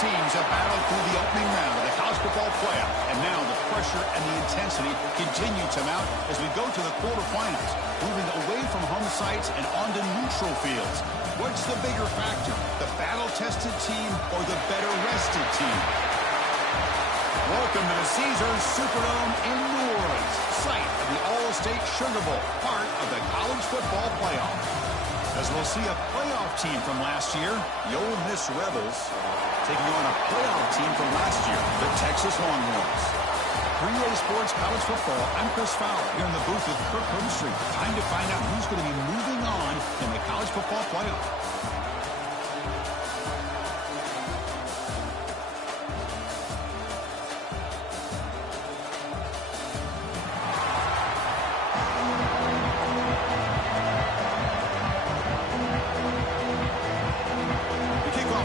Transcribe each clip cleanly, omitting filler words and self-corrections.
teams have battled through the opening round of the college football playoff, and now the pressure and the intensity continue to mount as we go to the quarterfinals, moving away from home sites and onto neutral fields. What's the bigger factor, the battle-tested team or the better-rested team? Welcome to the Caesars Superdome in New Orleans, site of the All-State Sugar Bowl, part of the college football playoff. As we'll see a playoff team from last year, the Ole Miss Rebels, taking on a playoff team from last year, the Texas Longhorns. 3A Sports College Football, I'm Chris Fowler, here in the booth with Kirk Street. Time to find out who's going to be moving on in the college football playoff.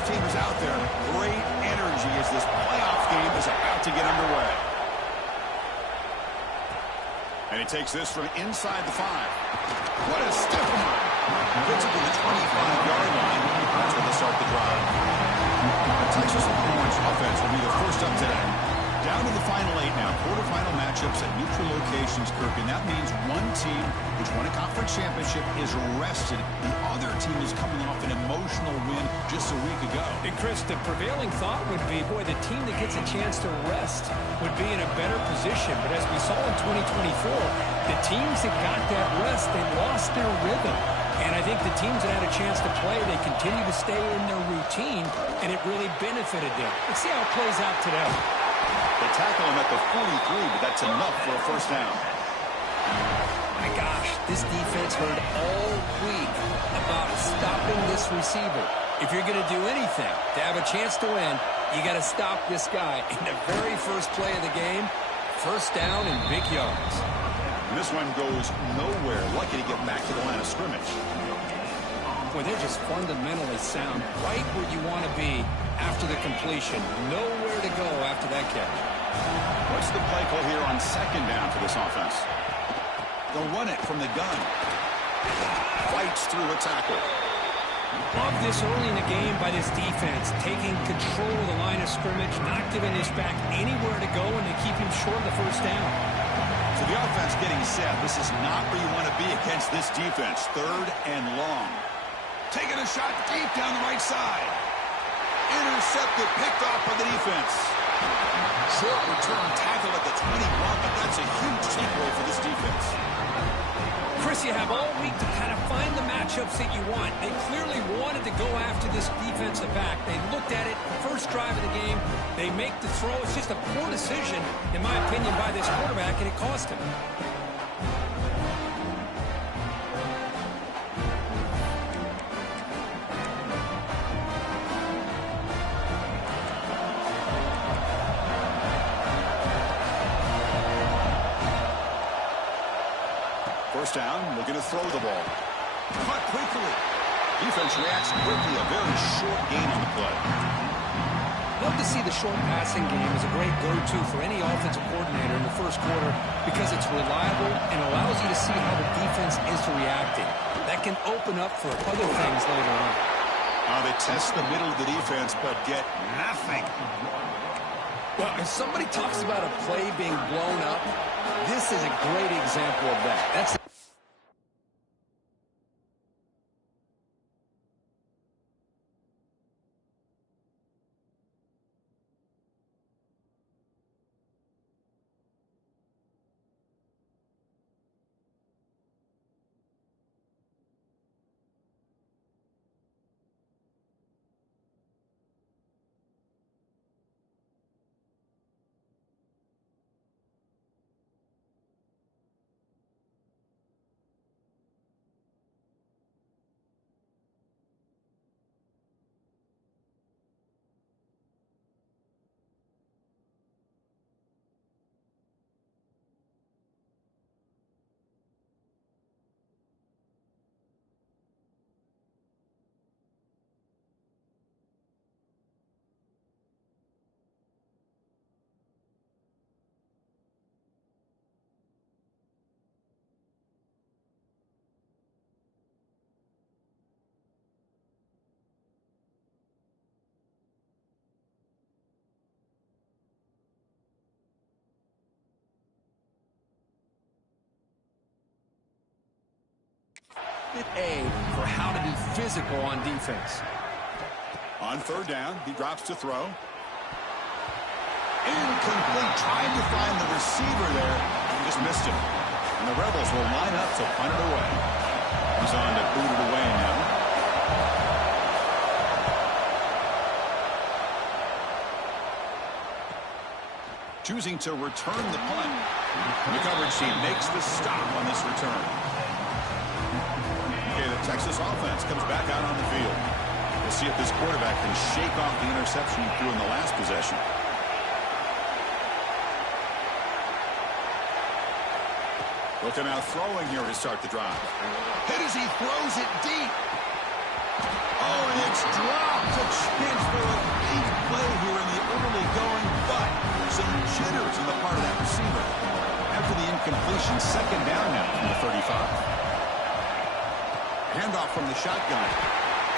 Team is out there. Great energy as this playoff game is about to get underway. And he takes this from inside the 5. What a stiff one. Gets it to the 25-yard line. That's where they start the drive. The Texas Longhorns offense will be the first up today. Down to the final 8 now. Quarterfinal matchups at neutral locations, Kirk. And that means one team which won a conference championship is rested. The other team is coming off an emotional win just a week ago. And Chris, the prevailing thought would be, boy, the team that gets a chance to rest would be in a better position. But as we saw in 2024, the teams that got that rest, they lost their rhythm. And I think the teams that had a chance to play, they continue to stay in their routine, and it really benefited them. Let's see how it plays out today. They tackle him at the 43, but that's enough for a first down. My gosh, this defense heard all week about stopping this receiver. If you're going to do anything to have a chance to win, you got to stop this guy. In the very first play of the game, first down and big yards. And this one goes nowhere. Lucky to get back to the line of scrimmage. Boy, they're just fundamentally sound, right where you want to be after the completion. Nowhere to go after that catch. What's the play call here on second down for this offense? They'll run it from the gun. Fights through a tackle. Love this early in the game by this defense, taking control of the line of scrimmage, not giving this back anywhere to go, and to keep him short of the first down. So the offense getting set. This is not where you want to be against this defense. Third and long. Taking a shot deep down the right side. Intercepted, picked off by the defense. Short return tackle at the 21, but that's a huge takeaway for this defense. Chris, you have all week to kind of find the matchups that you want. They clearly wanted to go after this defensive back. They looked at it, first drive of the game. They make the throw. It's just a poor decision, in my opinion, by this quarterback, and it cost him. First down, looking to throw the ball. Caught quickly. Defense reacts quickly. A very short gain on the play. Love to see the short passing game as a great go-to for any offensive coordinator in the first quarter because it's reliable and allows you to see how the defense is reacting. That can open up for other things later on. They test the middle of the defense, but get nothing. Well, if somebody talks about a play being blown up, this is a great example of that. That's Exhibit A for how to be physical on defense. On third down, he drops to throw. Incomplete. Trying to find the receiver there. He just missed him. And the Rebels will line up to punt it away. He's on to boot it away now. Choosing to return the punt. The coverage team makes the stop on this return. Okay, the Texas offense comes back out on the field. We'll see if this quarterback can shake off the interception he threw in the last possession. Looking out throwing here to start the drive. Hit as he throws it deep. Oh, and it's dropped. A chance for a big play here in the early going, but some jitters on the part of that receiver. After the incompletion, second down now from the 35. Handoff from the shotgun.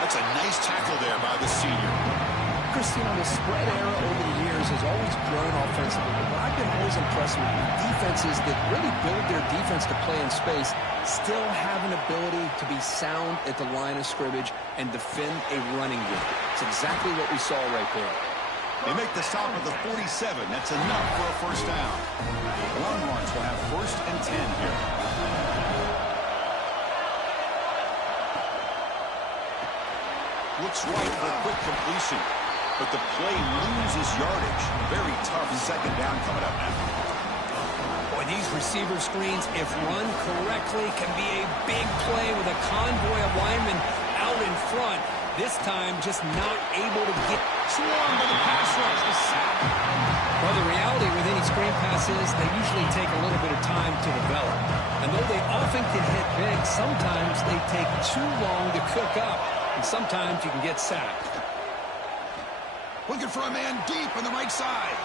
That's a nice tackle there by the senior. Christian, the spread era over the years has always grown offensively, but I've been always impressed with defenses that really build their defense to play in space, still have an ability to be sound at the line of scrimmage and defend a running game. It's exactly what we saw right there. They make the stop at the 47. That's enough for a first down. The Longhorns will have first and 10 here. Looks right for a quick completion. But the play loses yardage. Very tough second down coming up now. Boy, these receiver screens, if run correctly, can be a big play with a convoy of linemen out in front. This time, just not able to get swarmed by the pass rush. The sack. Well, the reality with any screen pass is they usually take a little bit of time to develop. And though they often can hit big, sometimes they take too long to cook up. And sometimes you can get sacked. Looking for a man deep on the right side.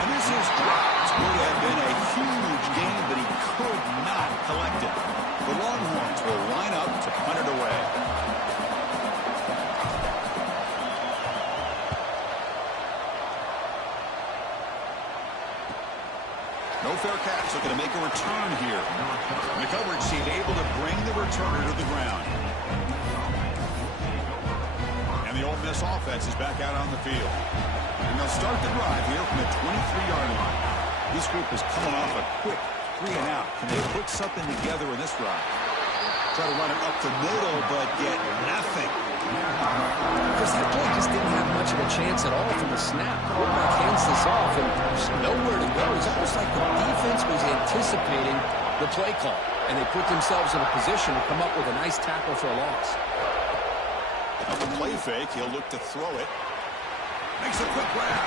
And this is dropped. Would have been a huge gain, but he could not collect it. The Longhorns will line up to punt it away. No fair catch. Looking to make a return here. And the coverage team able to bring the returner to the ground. And the Ole Miss offense is back out on the field. And they'll start the drive here from the 23-yard line. This group is coming off a quick 3-and-out. Can they put something together in this drive? Try to run it up the middle, but get nothing. Because that play just didn't have much of a chance at all from the snap. The quarterback hands this off, and there's nowhere to go. It's almost like the defense was anticipating the play call, and they put themselves in a position to come up with a nice tackle for a loss. On the play fake, he'll look to throw it. Makes a quick grab.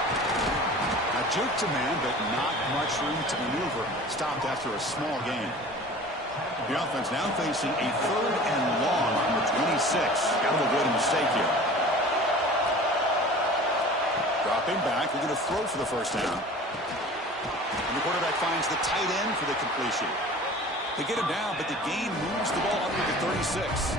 A juke to man, but not much room to maneuver. Stopped after a small gain. The offense now facing a third and long on the 26. Got to avoid a mistake here. Dropping back, looking to throw for the first down. And the quarterback finds the tight end for the completion. They get him down, but the gain moves the ball up to the 36.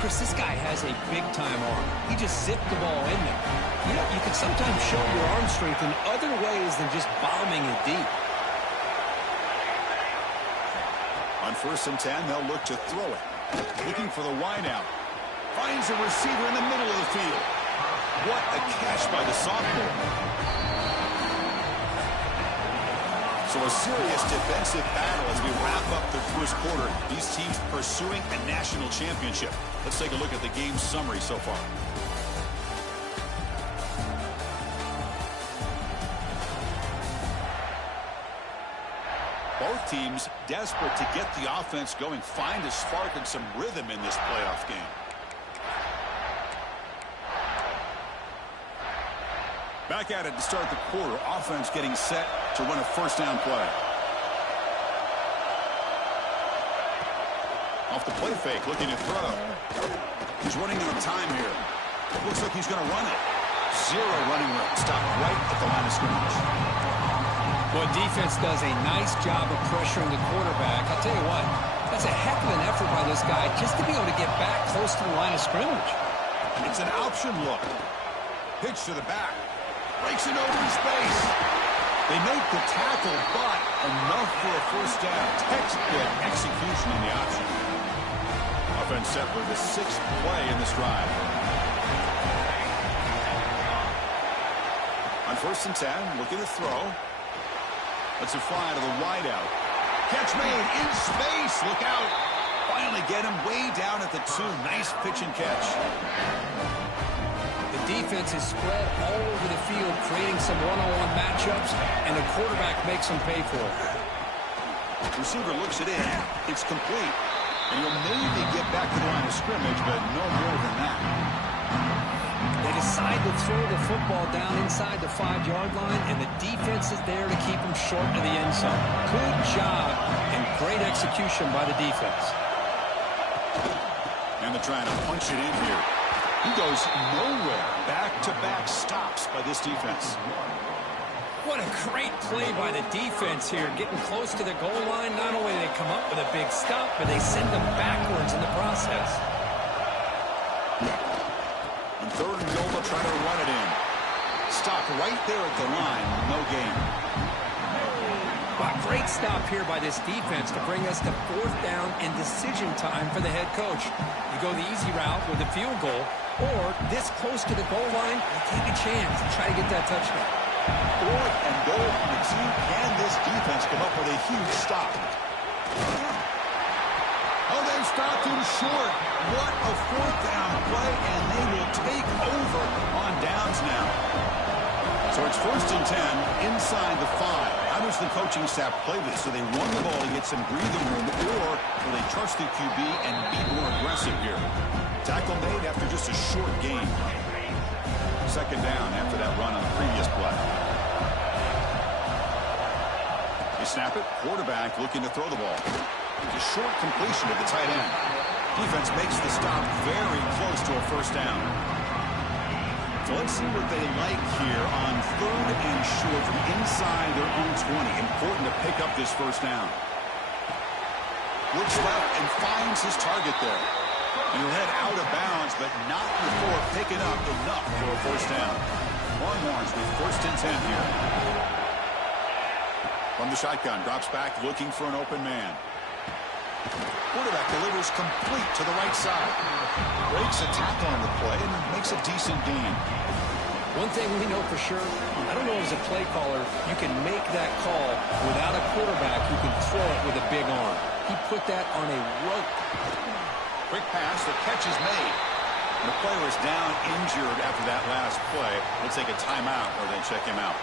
Chris, this guy has a big-time arm. He just zipped the ball in there. You know, you can sometimes show your arm strength in other ways than just bombing it deep. On first and 10, they'll look to throw it. Looking for the wideout. Finds a receiver in the middle of the field. What a catch by the sophomore. So a serious defensive battle as we wrap up the first quarter. These teams pursuing a national championship. Let's take a look at the game summary so far. Both teams desperate to get the offense going, find a spark and some rhythm in this playoff game. Back at it to start the quarter. Offense getting set to run a first down play. Off the play fake, looking to throw. He's running out of time here. Looks like he's going to run it. Zero running room. Stopped right at the line of scrimmage. Well, defense does a nice job of pressuring the quarterback. I'll tell you what, that's a heck of an effort by this guy just to be able to get back close to the line of scrimmage. It's an option look. Pitch to the back. Breaks it over in space. They make the tackle, but enough for a first down. Textbook execution on the option. Offense set for the 6th play in this drive. On 1st and 10, looking to throw. Lets it fly to the wideout. Catch made in space. Look out. Finally get him way down at the 2. Nice pitch and catch. The defense is spread all over the field, creating some one-on-one matchups, and the quarterback makes them pay for it. Receiver looks it in. It's complete. And he'll maybe get back to the line of scrimmage, but no more than that. They decide to throw the football down inside the 5-yard line, and the defense is there to keep them short of the end zone. Good job and great execution by the defense. And they're trying to punch it in here. He goes nowhere. Back-to-back stops by this defense. What a great play by the defense here. Getting close to the goal line, not only do they come up with a big stop, but they send them backwards in the process. On 3rd and goal, they'll try to run it in. Stop right there at the line. No gain. A great stop here by this defense to bring us to 4th down and decision time for the head coach. You go the easy route with a field goal, or this close to the goal line, you take a chance and try to get that touchdown. 4th and goal from the 2. Can this defense come up with a huge stop? Oh, they've stopped him short. What a 4th down play, and they will take over on downs now. So it's 1st and 10 inside the 5. How does the coaching staff play this? Do they run the ball to get some breathing room, or will they trust the QB and be more aggressive here? Tackle made after just a short gain. 2nd down after that run on the previous play. They snap it. Quarterback looking to throw the ball. A short completion to the tight end. Defense makes the stop very close to a 1st down. So let's see what they like here on 3rd and short from inside their own 20. Important to pick up this 1st down. Looks left and finds his target there. And he'll head out of bounds, but not before picking up enough for a 1st down. Longhorns with 1st and 10 here. From the shotgun, drops back looking for an open man. Quarterback delivers complete to the right side. Breaks a tackle on the play and makes a decent gain. One thing we know for sure, I don't know as a play caller, you can make that call without a quarterback who can throw it with a big arm. He put that on a rope. Quick pass, the catch is made. And the player is down injured after that last play. We'll take a timeout or then check him out.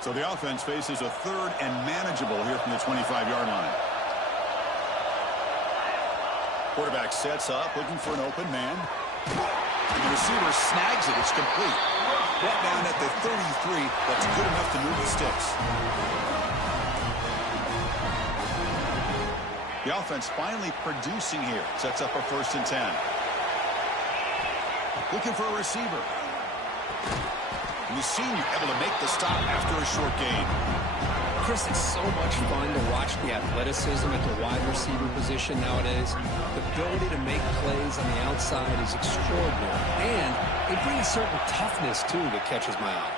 So the offense faces a 3rd and manageable here from the 25-yard line. Quarterback sets up, looking for an open man. And the receiver snags it. It's complete. Brought down at the 33. That's good enough to move the sticks. The offense finally producing here. Sets up a 1st and 10. Looking for a receiver. And the senior able to make the stop after a short gain. Chris, it's so much fun to watch the athleticism at the wide receiver position nowadays. The ability to make plays on the outside is extraordinary. And it brings certain toughness, too, that catches my eye.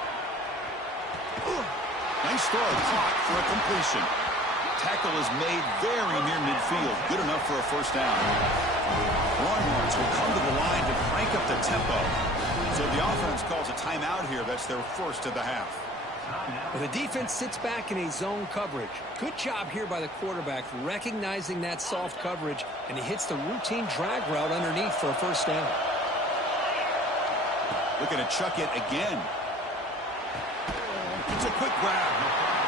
Nice throw, caught for a completion. Tackle is made very near midfield. Good enough for a 1st down. Longhorns will come to the line to crank up the tempo. So the offense calls a timeout here. That's their 1st of the half. Well, the defense sits back in a zone coverage. Good job here by the quarterback recognizing that soft coverage, and he hits the routine drag route underneath for a 1st down. Looking to chuck it again. It's a quick grab.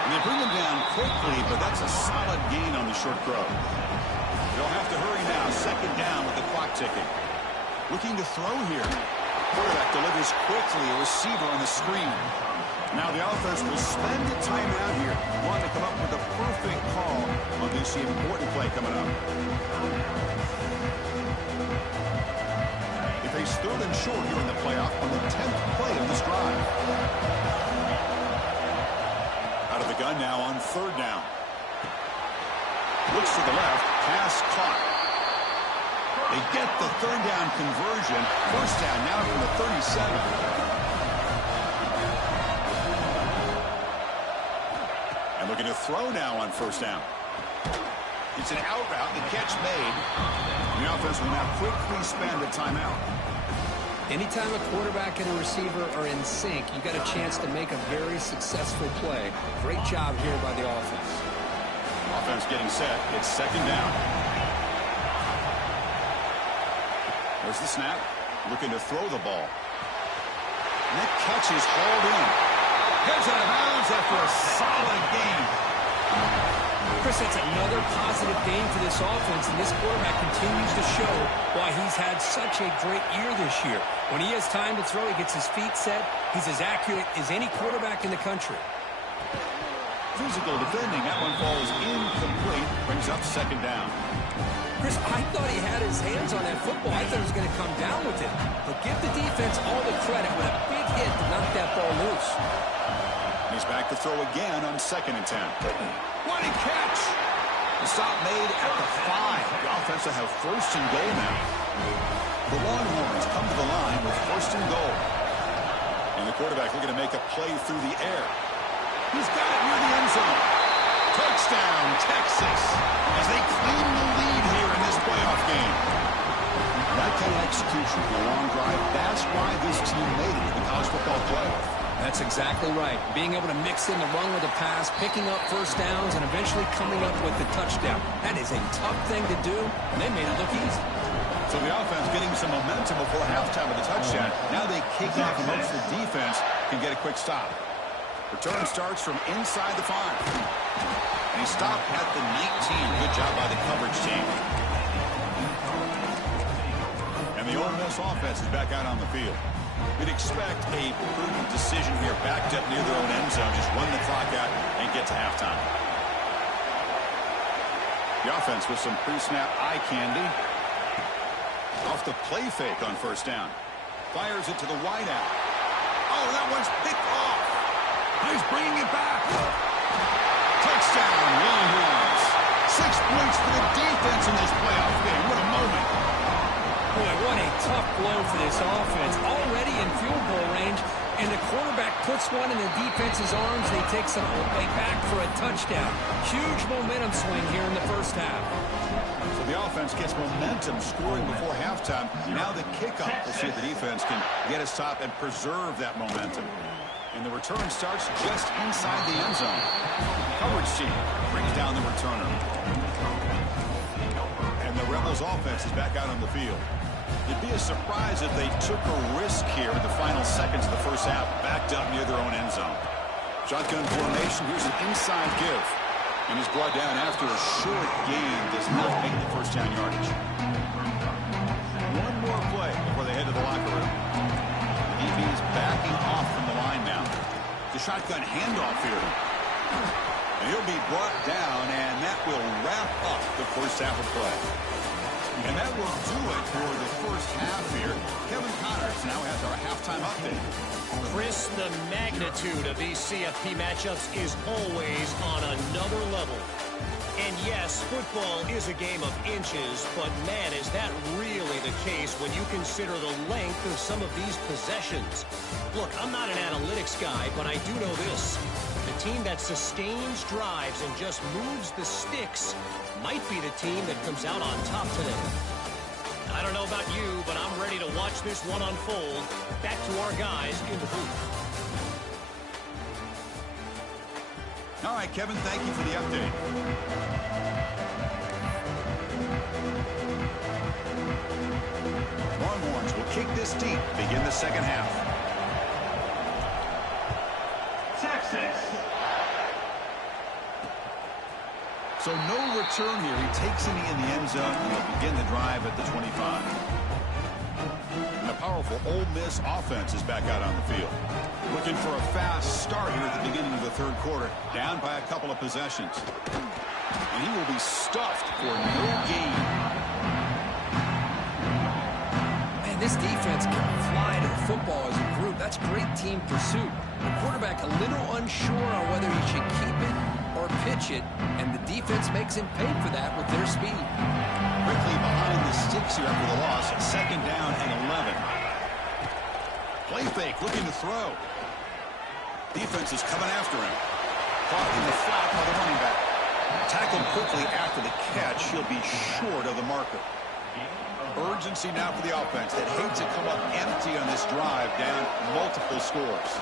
And they bring him down quickly, but that's a solid gain on the short throw. They'll have to hurry now. 2nd down with the clock ticking. Looking to throw here. Quarterback delivers quickly, a receiver on the screen. Now the offense will spend the timeout here. Want to come up with a perfect call on this important play coming up. They face 3rd and short here in the playoff on the 10th play of this drive. Out of the gun now on 3rd down. Looks to the left, pass caught. They get the third down conversion. First down now from the 37. And looking to throw now on first down. It's an out route. The catch made. And the offense will now quickly spend a timeout. Anytime a quarterback and a receiver are in sync, you got a chance to make a very successful play. Great job here by the offense. Offense getting set. It's second down. There's the snap. Looking to throw the ball. And that catch is hauled in. Heads out of bounds after a solid game. Chris, that's another positive game for this offense, and this quarterback continues to show why he's had such a great year this year. When he has time to throw, he gets his feet set. He's as accurate as any quarterback in the country. Physical defending. That one falls incomplete. Brings up second down. Chris, I thought he had his hands on that football. I thought he was going to come down with it. But give the defense all the credit with a big hit to knock that ball loose. He's back to throw again on second and 10. What a catch! The stop made at the 5. The offense will have first and goal now. The Longhorns come to the line with first and goal. And the quarterback looking to make a play through the air. He's got it near the end zone. Touchdown, Texas, as they claim the lead here in this playoff game. That kind of execution for a long drive, that's why this team made it to the college football playoff. That's exactly right. Being able to mix in the run with the pass, picking up first downs, and eventually coming up with the touchdown. That is a tough thing to do, and they made it look easy. So the offense getting some momentum before halftime with the touchdown. Now they kick off and hopes the defense can get a quick stop. Return starts from inside the 5. And he stopped at the 19. Good job by the coverage team. And the Ole Miss offense is back out on the field. We'd expect a prudent decision here, backed up near their own end zone. Just run the clock out and get to halftime. The offense with some pre-snap eye candy. Off the play fake on first down. Fires it to the wide out. Oh, that one's picked off. He's bringing it back. Touchdown, Longhorns. 6 points for the defense in this playoff game. What a moment. Boy, what a tough blow for this offense. Already in field goal range, and the quarterback puts one in the defense's arms. They take some all the way back for a touchdown. Huge momentum swing here in the first half. So the offense gets momentum scoring before halftime. Now the kickoff. We'll see if the defense can get a stop and preserve that momentum. And the return starts just inside the end zone. Coverage team brings down the returner. And the Rebels offense is back out on the field. It'd be a surprise if they took a risk here in the final seconds of the first half, backed up near their own end zone. Shotgun formation. Here's an inside give. And is brought down after a short gain. Does not make the first down yardage. One more play before they head to the locker room. The DB is backing off from the line now. The shotgun handoff here. And he'll be brought down, and that will wrap up the first half of play. And that will do it for the first half here. Kevin Connors now has our halftime update. Chris, the magnitude of these CFP matchups is always on another level. And yes, football is a game of inches, but man, is that really the case when you consider the length of some of these possessions. Look, I'm not an analytics guy, but I do know this. The team that sustains drives and just moves the sticks might be the team that comes out on top today. I don't know about you, but I'm ready to watch this one unfold. Back to our guys in the booth. All right, Kevin, thank you for the update. Longhorns will kick this deep, begin the second half. Texas. So no return here. He takes it in the end zone, and they'll begin the drive at the 25. And the powerful Ole Miss offense is back out on the field. Looking for a fast start here at the beginning of the third quarter. Down by a couple of possessions. And he will be stuffed for no gain. Man, this defense can fly to the football as a group. That's great team pursuit. The quarterback a little unsure on whether he should keep it or pitch it, and the defense makes him pay for that with their speed. Quickly behind the sticks here after the loss. 2nd down and 11. Play fake, looking to throw. Defense is coming after him. Caught in the flat by the running back. Tackled quickly after the catch. He'll be short of the marker. Urgency now for the offense that hates to come up empty on this drive, down multiple scores.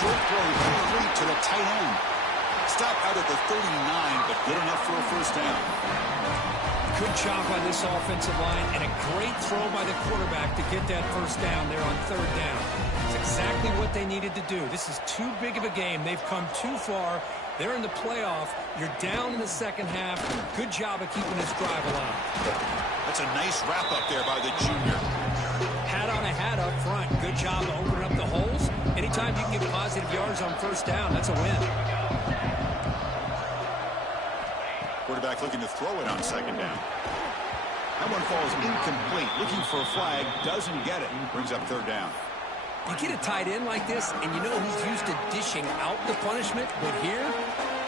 Short throw complete to the tight end. Stop out at the 39, but good enough for a 1st down. Good job by this offensive line, and a great throw by the quarterback to get that 1st down there on 3rd down. It's exactly what they needed to do. This is too big of a game. They've come too far. They're in the playoff. You're down in the 2nd half. Good job of keeping this drive alive. That's a nice wrap-up there by the junior. Hat on a hat up front. Good job of opening up the holes. Anytime you can get positive yards on 1st down, that's a win. Quarterback looking to throw it on 2nd down. That one falls incomplete. Looking for a flag. Doesn't get it. Brings up 3rd down. You get a tight end like this, and you know he's used to dishing out the punishment, but here,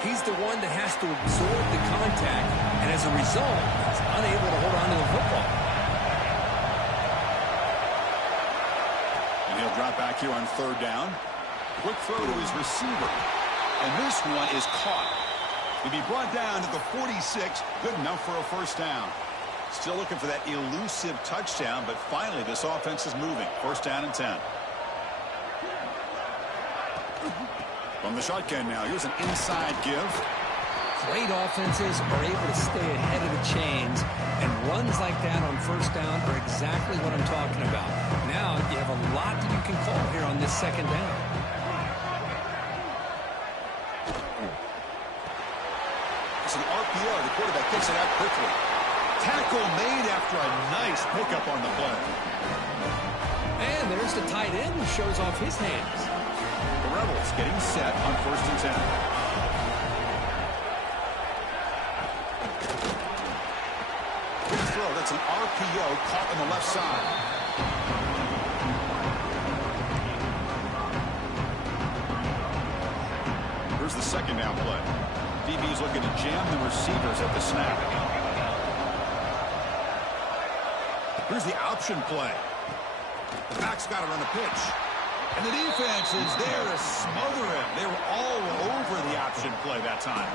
he's the one that has to absorb the contact, and as a result, he's unable to hold on to the football. And he'll drop back here on 3rd down. Quick throw to his receiver. And this one is caught. He'll be brought down to the 46. Good enough for a 1st down. Still looking for that elusive touchdown, but finally this offense is moving. 1st down and 10. From the shotgun now, here's an inside give. Great offenses are able to stay ahead of the chains, and runs like that on 1st down are exactly what I'm talking about. Now you have a lot that you can call here on this 2nd down. It's an RPO. The quarterback picks it out quickly. Tackle made after a nice pickup on the play. And there's the tight end who shows off his hands. The Rebels getting set on 1st and 10. Good throw. That's an RPO caught on the left side. Here's the 2nd down play. DB's looking to jam the receivers at the snap. Here's the option play. The back's got to run the pitch. And the defense is there to smother him. They were all over the option play that time.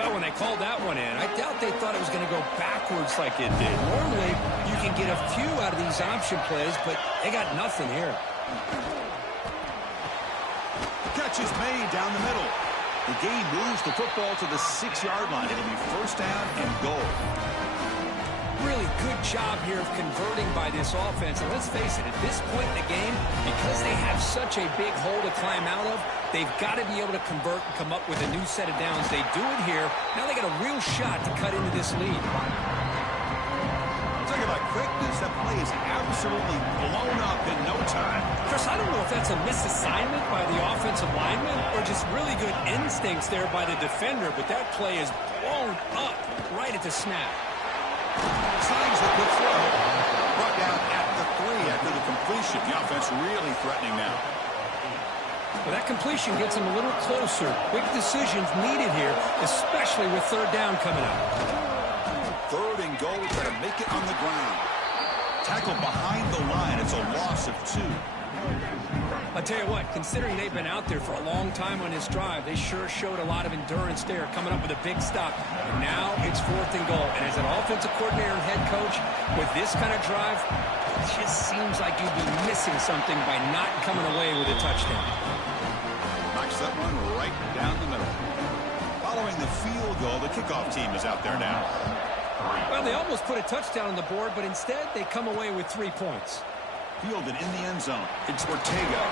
Well, when they called that one in, I doubt they thought it was going to go backwards like it did. Normally, you can get a few out of these option plays, but they got nothing here. The catch is made down the middle. The game moves the football to the 6-yard line. It'll be 1st down and goal. Really good job here of converting by this offense. And let's face it, at this point in the game, because they have such a big hole to climb out of, they've got to be able to convert and come up with a new set of downs. They do it here. Now they got a real shot to cut into this lead. Talk about quickness. That play is absolutely blown up in no time. Chris, I don't know if that's a misassignment by the offensive lineman or just really good instincts there by the defender, but that play is blown up right at the snap. Signs the quick throw. Brought down at the 3 after the completion. The offense really threatening now. Well, that completion gets them a little closer. Quick decisions needed here, especially with 3rd down coming up. 3rd and goal. Try to make it on the ground. Tackle behind the line. It's a loss of 2. I'll tell you what, considering they've been out there for a long time on this drive, they sure showed a lot of endurance there, coming up with a big stop. And now it's 4th and goal. And as an offensive coordinator and head coach, with this kind of drive, it just seems like you'd be missing something by not coming away with a touchdown. Knocks that one right down the middle. Following the field goal, the kickoff team is out there now. Well, they almost put a touchdown on the board, but instead they come away with 3 points. Fielded in the end zone. It's Ortega.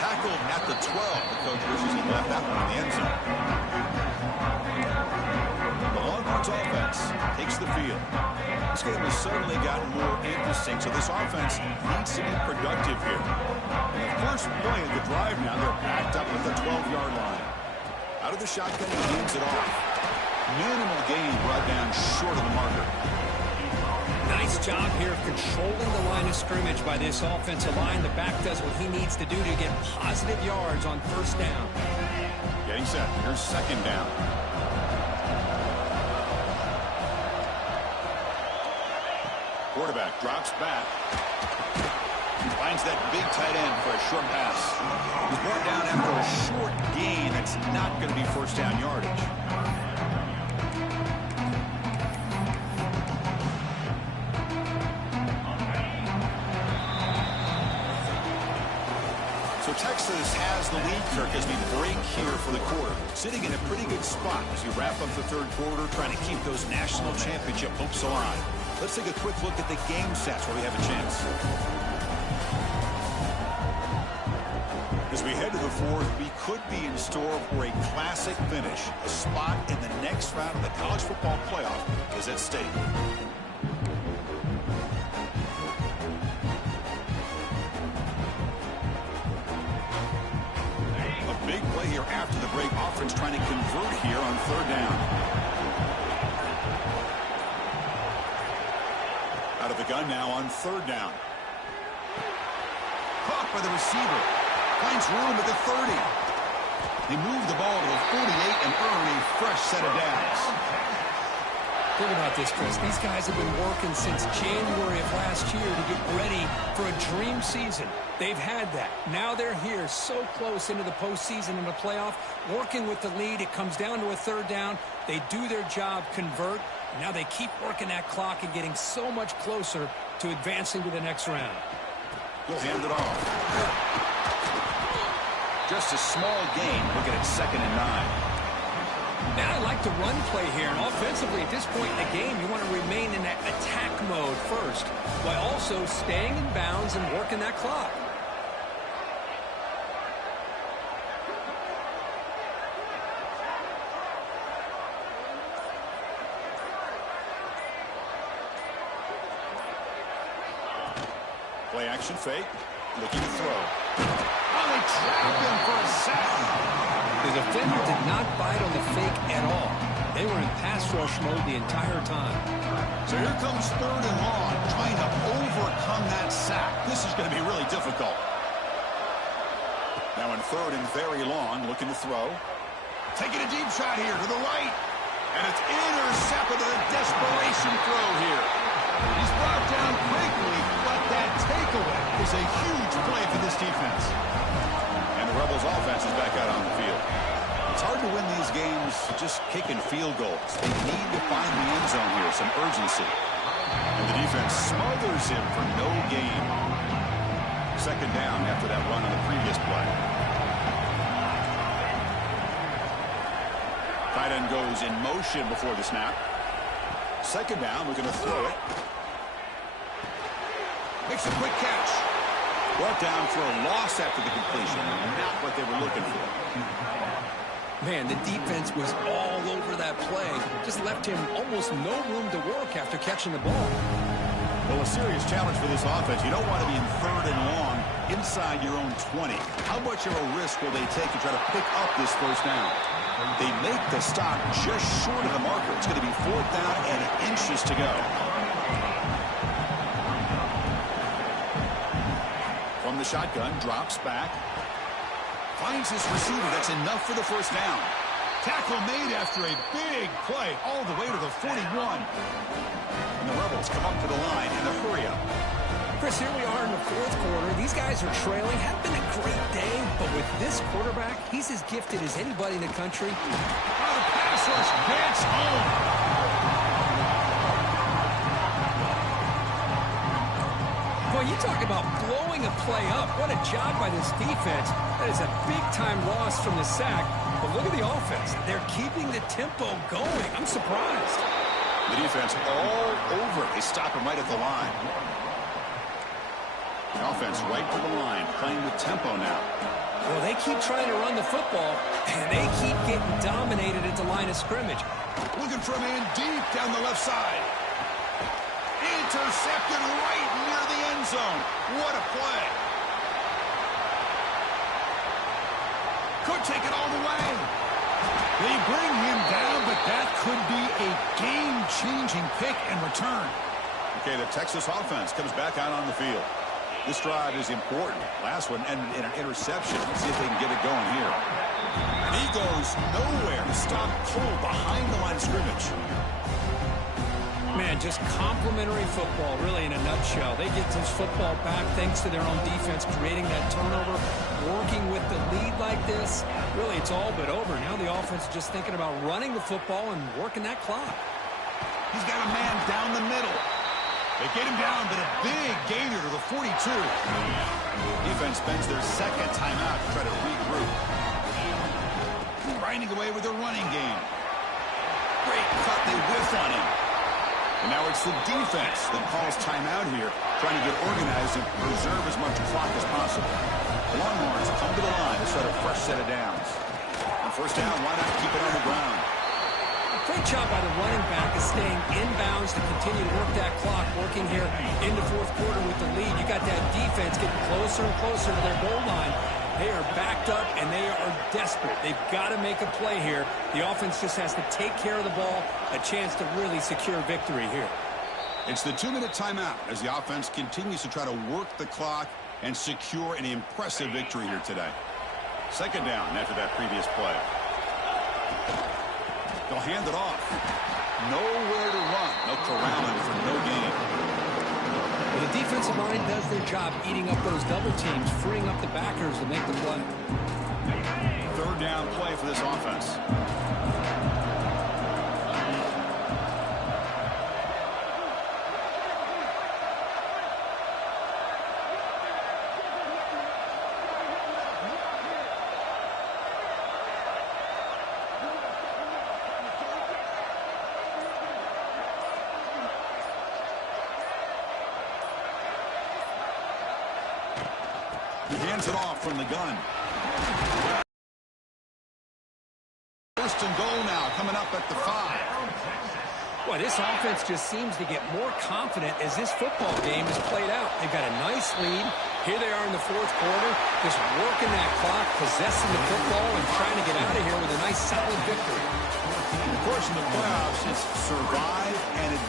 Tackled at the 12. The coach wishes he left that one in the end zone. The Longhorns offense takes the field. This game has certainly gotten more interesting, so this offense needs to be productive here. In the first play of the drive now, they're backed up at the 12-yard line. Out of the shotgun, he hands it off. Minimal gain brought down short of the marker. Nice job here of controlling the line of scrimmage by this offensive line. The back does what he needs to do to get positive yards on first down. Getting set. Here's second down. Quarterback drops back. Finds that big tight end for a short pass. He's brought down after a short gain. That's not going to be first down yardage. So Texas has the lead, Kirk, as we break here for the quarter. Sitting in a pretty good spot as we wrap up the third quarter, trying to keep those national championship hopes alive. Let's take a quick look at the game sets where we have a chance. As we head to the fourth, we could be in store for a classic finish. A spot in the next round of the college football playoff is at stake. A big play here after the break. Offense trying to convert here on third down. Out of the gun now on third down. Caught by the receiver. Finds room at the 30. They move the ball to the 48 and earn a fresh set of downs. Think about this, Chris. These guys have been working since January of last year to get ready for a dream season. They've had that. Now they're here so close into the postseason and the playoff, working with the lead. It comes down to a third down. They do their job, convert. Now they keep working that clock and getting so much closer to advancing to the next round. He'll hand it off. Just a small gain. Looking at 2nd and 9. Now I like the run play here. And offensively, at this point in the game, you want to remain in that attack mode first, while also staying in bounds and working that clock. Play action fake. Looking to throw. Oh, they trapped him for a sack. The defender did not bite on the fake at all. They were in pass rush mode the entire time. So here comes third and long, trying to overcome that sack. This is going to be really difficult. Now in third and very long, looking to throw. Taking a deep shot here to the right. And it's intercepted with a desperation throw here. He's brought down quickly, but that takeaway is a huge play for this defense. And the Rebels offense is back out on the field. It's hard to win these games just kicking field goals. They need to find the end zone here, some urgency. And the defense smothers him for no gain. Second down after that run on the previous play. Tight end goes in motion before the snap. Second down, we're going to throw it. Makes a quick catch. Brought down for a loss after the completion. Not what they were looking for. Man, the defense was all over that play. Just left him almost no room to work after catching the ball. Well, a serious challenge for this offense. You don't want to be in third and long inside your own 20. How much of a risk will they take to try to pick up this first down? They make the stop just short of the marker. It's going to be fourth down and inches to go. From the shotgun, drops back. Finds his receiver. That's enough for the first down. Tackle made after a big play all the way to the 41. And the Rebels come up to the line in a hurry-up. Chris, here we are in the fourth quarter. These guys are trailing. Had been a great day, but with this quarterback, he's as gifted as anybody in the country. Oh, the pass rush gets home. Boy, you talk about blowing a play up. What a job by this defense. That is a big-time loss from the sack. But look at the offense. They're keeping the tempo going. I'm surprised. The defense all over. They stop him right at the line. The offense right to the line, playing with tempo now. Well, they keep trying to run the football, and they keep getting dominated at the line of scrimmage. Looking for a man deep down the left side. Intercepted right near the end zone. What a play. Could take it all the way. They bring him down, but that could be a game-changing pick and return. The Okay, the Texas offense comes back out on the field. This drive is important. Last one ended in an interception. Let's see if they can get it going here. And he goes nowhere to stop cold behind the line of scrimmage. Man, just complimentary football, really, in a nutshell. They get this football back thanks to their own defense, creating that turnover, working with the lead like this. Really, it's all but over. Now the offense is just thinking about running the football and working that clock. He's got a man down the middle. They get him down, but a big gainer to the 42. Defense spends their second timeout to try to regroup. Grinding away with their running game. Great cut. They whiff on him. And now it's the defense that calls timeout here, trying to get organized and preserve as much clock as possible. The Longhorns come to the line to start a fresh set of downs. On first down, why not keep it on the ground? Great job by the running back is staying inbounds to continue to work that clock, working here in the fourth quarter with the lead. You got that defense getting closer and closer to their goal line. They are backed up, and they are desperate. They've got to make a play here. The offense just has to take care of the ball, a chance to really secure victory here. It's the 2-minute timeout as the offense continues to try to work the clock and secure an impressive victory here today. Second down after that previous play. They'll hand it off. Nowhere to run. They'll corral him for no gain. Well, the defensive line does their job eating up those double teams, freeing up the backers to make the play. Third down play for this offense. He hands it off from the gun. First and goal now, coming up at the 5. Boy, this offense just seems to get more confident as this football game is played out. They've got a nice lead. Here they are in the fourth quarter, just working that clock, possessing the football, and trying to get out of here with a nice, solid victory. Of course, in the playoffs, it's survive and advance.